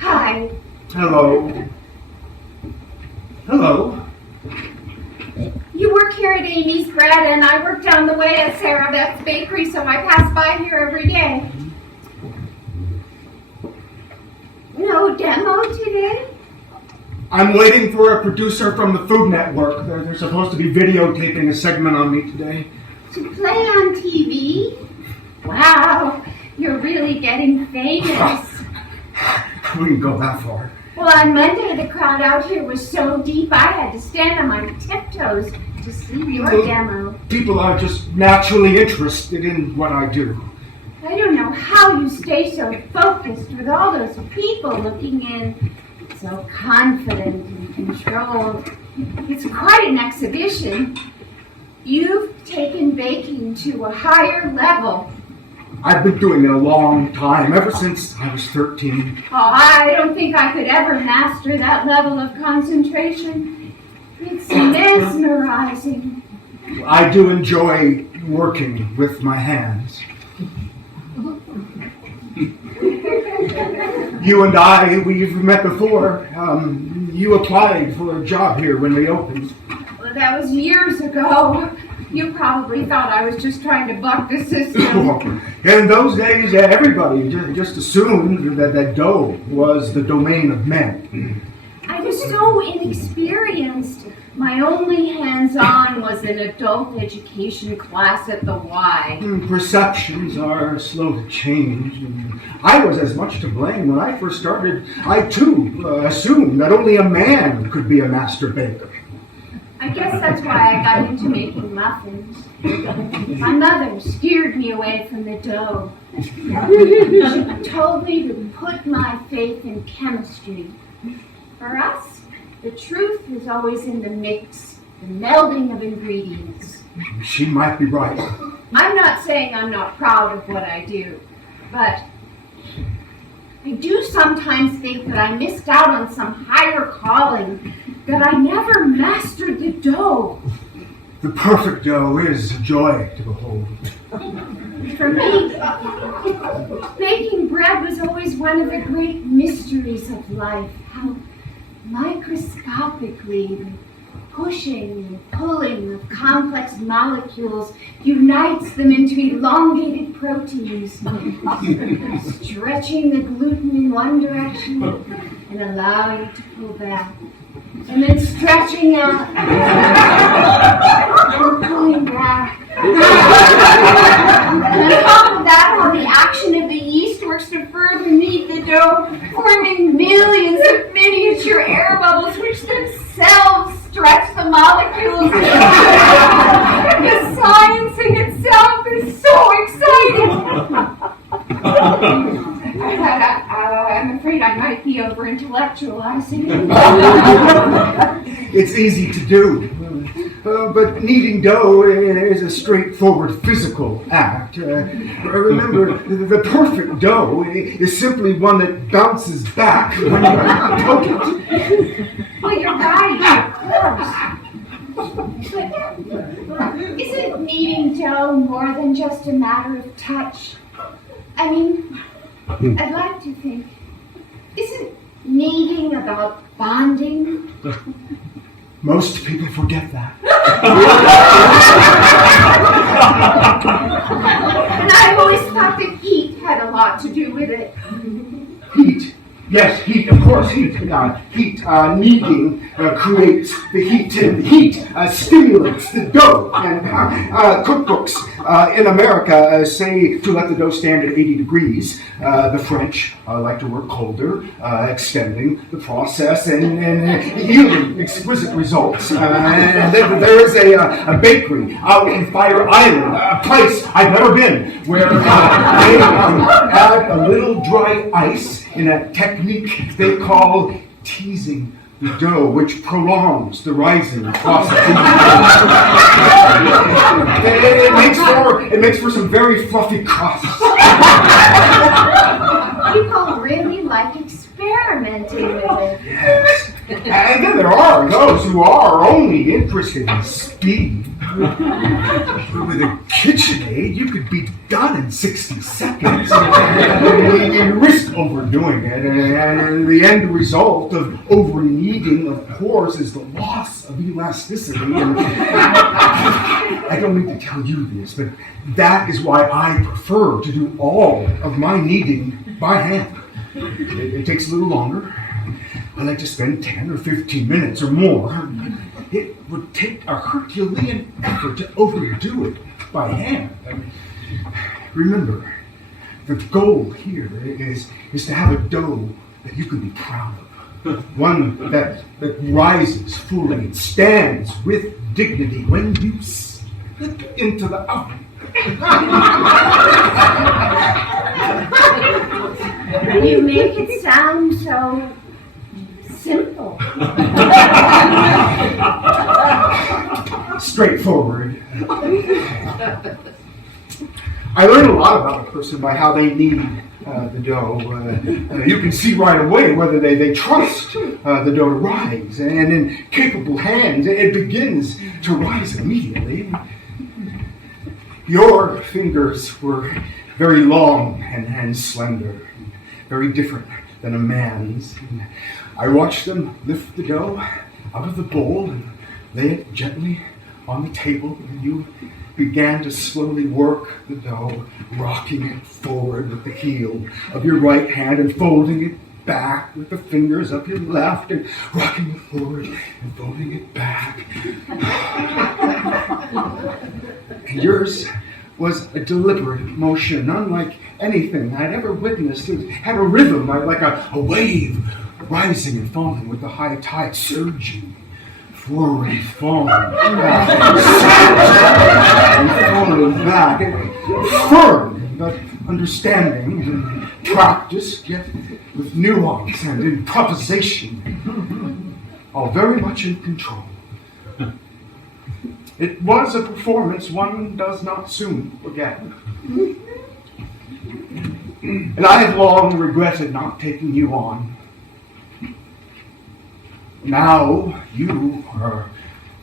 Hi. Hello. Hello. You work here at Amy's Bread, and I work down the way at Sarah Beth's Bakery, so I pass by here every day. No demo today? I'm waiting for a producer from the Food Network. They're supposed to be videotaping a segment on me today. To play on TV? Wow, you're really getting famous. I wouldn't go that far. Well, on Monday, the crowd out here was so deep, I had to stand on my tiptoes to see your demo. People are just naturally interested in what I do. I don't know how you stay so focused with all those people looking in, so confident and controlled. It's quite an exhibition. You've taken baking to a higher level. I've been doing it a long time, ever since I was 13. Oh, I don't think I could ever master that level of concentration. It's mesmerizing. I do enjoy working with my hands. You and I, we've met before. You applied for a job here when we opened. Well, that was years ago. You probably thought I was just trying to buck the system. In those days, everybody just assumed that dough was the domain of men. I was so inexperienced. My only hands-on was an adult education class at the Y. Perceptions are slow to change. I was as much to blame when I first started. I, too, assumed that only a man could be a master baker. I guess that's why I got into making muffins. My mother steered me away from the dough. She told me to put my faith in chemistry. For us, the truth is always in the mix, the melding of ingredients. She might be right. I'm not saying I'm not proud of what I do, but I do sometimes think that I missed out on some higher calling, that I never mastered the dough. The perfect dough is a joy to behold. For me, baking bread was always one of the great mysteries of life. How microscopically the pushing and pulling of complex molecules unites them into elongated proteins, stretching the gluten in one direction and allow you to pull back, and then stretching out and pulling back. And on top of that, how the action of the yeast works to further knead the dough, forming millions of miniature air bubbles which themselves stretch the molecules. The science in itself is so exciting. I'm afraid I might be over-intellectualizing. It's easy to do. But kneading dough is a straightforward physical act. Remember, the perfect dough is simply one that bounces back when you poke it. Well, you're right, of course. But isn't kneading dough more than just a matter of touch? I mean, I'd like to think, isn't kneading about bonding? Most people forget that. And I've always thought that heat had a lot to do with it. Heat? Yes, heat, of course, heat. Kneading creates the heat, and the heat stimulates the dough. And cookbooks in America say to let the dough stand at 80 degrees. The French like to work colder, extending the process and yielding exquisite results. And then there is a bakery out in Fire Island, a place I've never been, where they add a little dry ice in a technique they call teasing the dough, which prolongs the rising process. It makes for some very fluffy crusts. People really like experimenting with it. Yes. And then there are those who are only interested in speed. With a KitchenAid, you could be done in 60 seconds. You risk overdoing it, and the end result of over-kneading, of course, is the loss of elasticity. And I don't need to tell you this, but that is why I prefer to do all of my kneading by hand. It takes a little longer. I like to spend 10 or 15 minutes or more. It would take a Herculean effort to overdo it by hand. Remember, the goal here is to have a dough that you can be proud of. One that rises fully and stands with dignity when you slip into the oven. You make it sound so simple. Straightforward. I learn a lot about a person by how they knead the dough. You can see right away whether they trust the dough to rise. And in capable hands, it begins to rise immediately. Your fingers were very long and slender, very different than a man's. And I watched them lift the dough out of the bowl and lay it gently on the table, and you began to slowly work the dough, rocking it forward with the heel of your right hand and folding it back with the fingers of your left, and rocking it forward and folding it back. And yours was a deliberate motion, unlike anything I'd ever witnessed. It had a rhythm, like a wave rising and falling with the high tide surging forward and falling back, and falling back. Firm, but understanding and practice, yet with nuance and improvisation, all very much in control. It was a performance one does not soon forget. And I have long regretted not taking you on. Now you are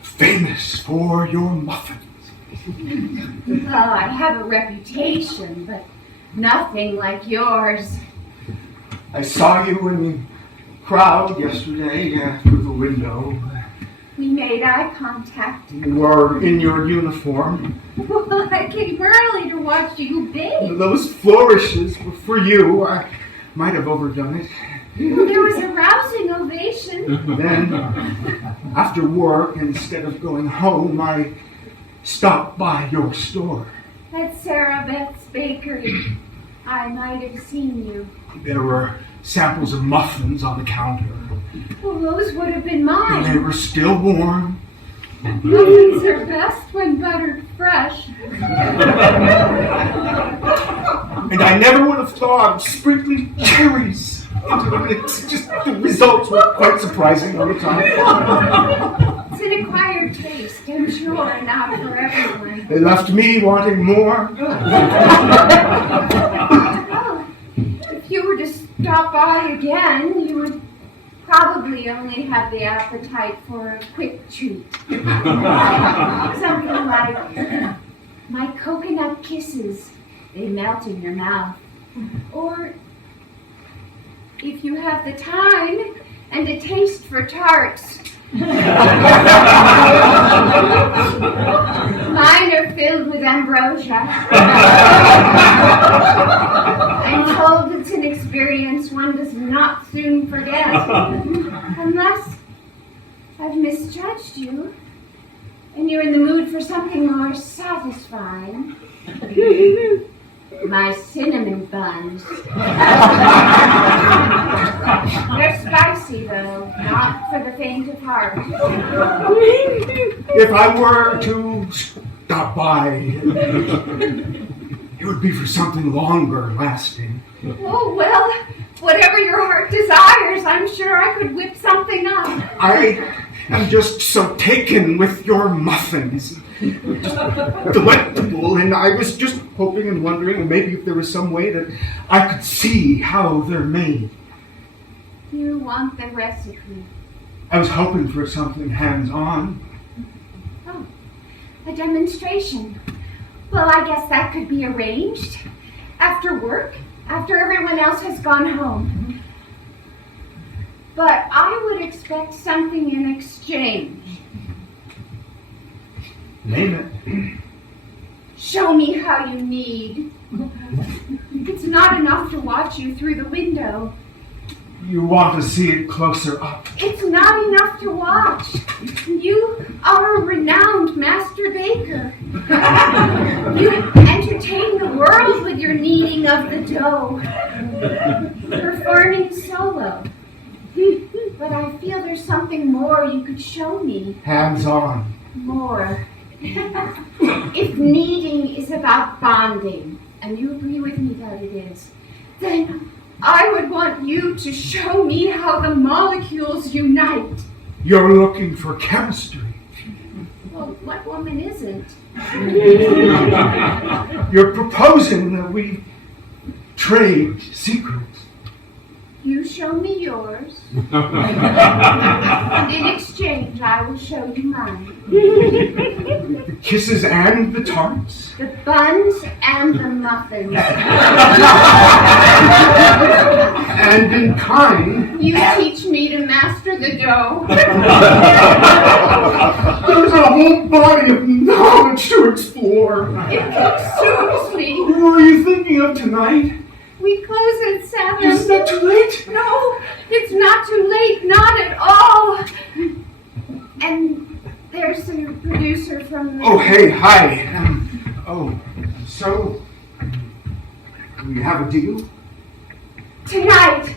famous for your muffins. Well, I have a reputation, but nothing like yours. I saw you in the crowd yesterday through the window. We made eye contact. You were in your uniform. Well, I came early to watch you bathe. Those flourishes were for you. I might have overdone it. Well, there was a rousing ovation. Then, after work, instead of going home, I stopped by your store. At Sarah Beth's bakery, I might have seen you. There were samples of muffins on the counter. Well, those would have been And they mine. were still warm. Muffins are best when buttered fresh. And I never would have thought of sprinkling cherries into the mix. Just the results were quite surprising all the time. It's an acquired taste, I'm sure, not for everyone. They left me wanting more. Well, if you were to stop by again, you would probably only have the appetite for a quick treat. Something like my coconut kisses. They melt in your mouth. Or if you have the time and a taste for tarts. Mine are filled with ambrosia. And been told it's an experience one does not soon forget. Unless I've misjudged you, and you're in the mood for something more satisfying. My cinnamon buns. They're spicy, though, not for the faint of heart. If I were to stop by, it would be for something longer lasting. Oh, well, whatever your heart desires, I'm sure I could whip something up. I am just so taken with your muffins. Just delectable, and I was just hoping and wondering maybe if there was some way that I could see how they're made. You want the recipe? I was hoping for something hands-on. Oh, a demonstration. Well, I guess that could be arranged. After work, after everyone else has gone home. But I would expect something in exchange. Name it. Show me how you knead. It's not enough to watch you through the window. You want to see it closer up. It's not enough to watch. You are a renowned master baker. You entertain the world with your kneading of the dough. Performing solo. But I feel there's something more you could show me. Hands-on. More. If kneading is about bonding, and you agree with me that it is, then I would want you to show me how the molecules unite. You're looking for chemistry. Well, what woman isn't? You're proposing that we trade secrets. You show me yours, and in exchange I will show you mine. The kisses and the tarts. The buns and the muffins. And in kind, You teach me to master the dough. there's a whole body of knowledge to explore. It consumes me. What are you thinking of tonight? We close at 7. Is that too late? No, it's not too late, not at all. And there's the producer from the... Oh, hey, hi. So, we have a deal? Tonight,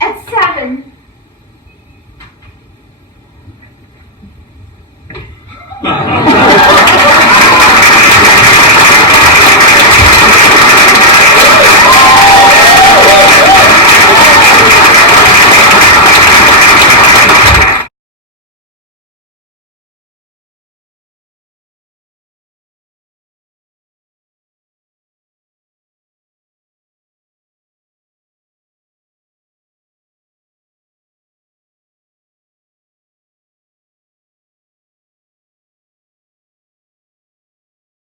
at 7.